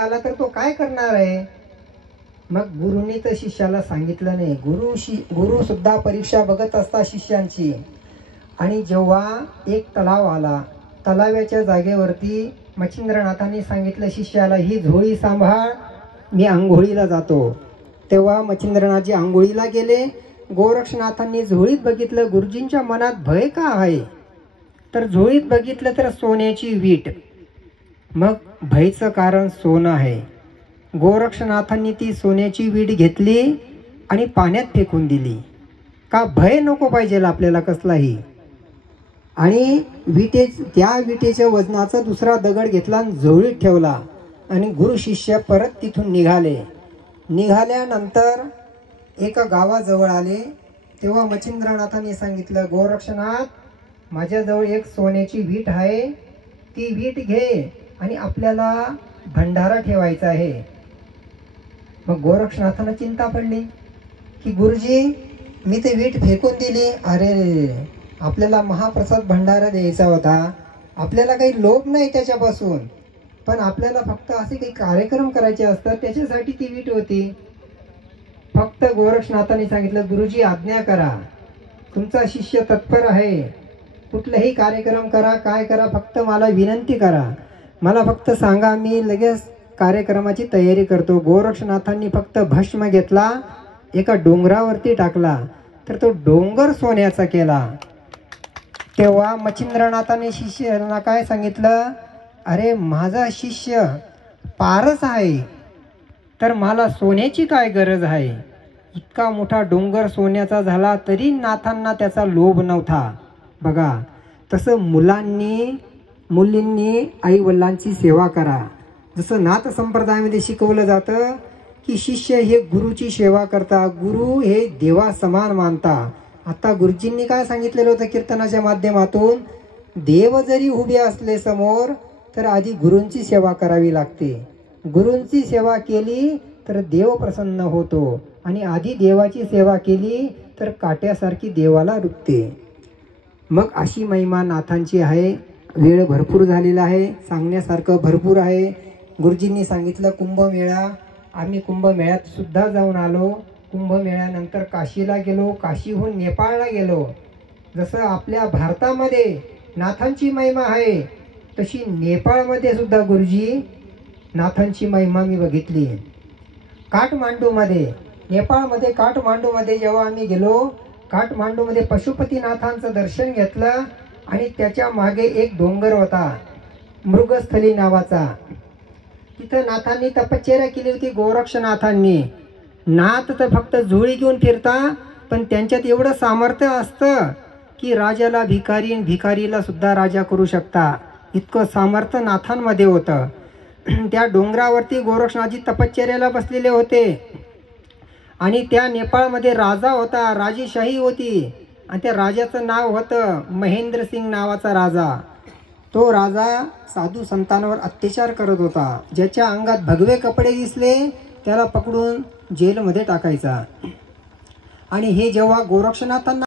आला तर तो काय करणार आहे? मग गुरुनी तर शिष्याला सांगितलं नाही. गुरु सुद्धा परीक्षा बघत असता शिष्यांची. आणि जेव्हा एक तलाव आला, तलावाच्या जागेवरती मच्छिंद्रनाथांनी सांगितलं शिष्याला, ही झोळी सांभाळ, मी आंघोळीला जातो. तेव्हा मच्छिंद्रनाथजी आंघोळीला गेले. गोरक्षनाथांनी झोळीत बघितलं, गुरुजींच्या मनात भय का आहे? तर झोळीत बघितलं तर सोन्याची वीट. मग भयचं कारण सोनं आहे. गोरक्षनाथांनी ती सोन्याची वीट घेतली आणि पाण्यात फेकून दिली. का भय नको पाहिजे आपल्याला कसलाही. आणि त्या विटेच्या वजनाचा दुसरा दगड घेतला आणि झोळीत ठेवला. आणि गुरु शिष्य परत तिथून निघाले. निघाल्यानंतर एका गावाजवळ आले. तेव्हा मच्छिंद्रनाथांनी सांगितलं, गोरक्षनाथ, माझ्याजवळ एक सोन्याची वीट आहे, ती वीट घे आणि आपल्याला भंडारा ठेवायचा आहे. मग गोरक्षनाथांना चिंता पडली की गुरुजी, मी ते वीट फेकून दिली. अरे, आपल्याला महाप्रसाद भंडारा द्यायचा होता. आपल्याला काही लोभ नाही त्याच्यापासून, पण आपल्याला फक्त असे काही कार्यक्रम करायचे असतात, त्याच्यासाठी ती वीट होती. फक्त गोरक्षनाथांनी सांगितलं, गुरुजी आज्ञा करा, तुमचा शिष्य तत्पर आहे, कुठलाही कार्यक्रम करा, काय करा, फक्त मला विनंती करा, मला फक्त सांगा, मी लगेच कार्यक्रमाची तयारी करतो. गोरक्षनाथांनी फक्त भस्म घेतला, एका डोंगरावरती टाकला, तर तो डोंगर सोन्याचा केला. तेव्हा मच्छिंद्रनाथांनी शिष्याला काय सांगितलं, अरे, माझा शिष्य पारस आहे, तर मला सोन्याची काय गरज आहे? इतका मोठा डोंगर सोन्याचा झाला तरी नाथांना त्याचा लोभ नव्हता. बघा, तसं मुलींनी आई वडिलांची सेवा करा. जसं नाथ संप्रदायामध्ये शिकवलं जातं की शिष्य हे गुरुची सेवा करता, गुरु हे देवा समान मानता. आता गुरुजींनी काय सांगितलेलं होतं कीर्तनाच्या माध्यमातून, देव जरी उभे असले समोर तर आधी गुरूंची सेवा करावी लागते. गुरूंची सेवा केली तर देव प्रसन्न होतो, आणि आधी देवाची सेवा केली तर काट्यासारखी देवाला रुतते. मग अशी महिमा नाथांची आहे. वेळ भरपूर झालेला आहे, सांगण्यासारखं भरपूर आहे. गुरुजींनी सांगितलं कुंभमेळा. आम्ही कुंभमेळ्यात सुद्धा जाऊन आलो. कुंभमेळ्यानंतर काशीला गेलो, काशीहून नेपाळला गेलो. जसं आपल्या भारतामध्ये नाथांची महिमा आहे, तशी नेपाळमध्ये सुद्धा गुरुजी नाथांची महिमा मी बघितली. काठमांडूमध्ये, नेपाळमध्ये काठमांडूमध्ये जेव्हा आम्ही गेलो, काठमांडूमध्ये पशुपतीनाथांचं दर्शन घेतलं. आणि त्याच्या मागे एक डोंगर होता, मृगस्थली नावाचा. तिथं नाथांनी तपश्चर्या केली होती. गोरक्षनाथांनी, नाथ तर फक्त झोळी घेऊन फिरता, पण त्यांच्यात एवढं सामर्थ्य असतं की राजाला भिकारी आणि भिकारीला सुद्धा राजा करू शकता, इतकं सामर्थ्य नाथांमध्ये होतं. त्या डोंगरावरती गोरक्षनाथजी तपश्चर्याला बसलेले होते. आणि त्या नेपाळमध्ये राजा होता, राजेशाही होती, आणि त्या राजाचं नाव होतं महेंद्र सिंग नावाचा राजा. तो राजा साधू संतांवर अत्याचार करत होता. ज्याच्या अंगात भगवे कपडे दिसले त्याला पकडून जेलमध्ये टाकायचा. आणि हे जेव्हा गोरक्षनाथांना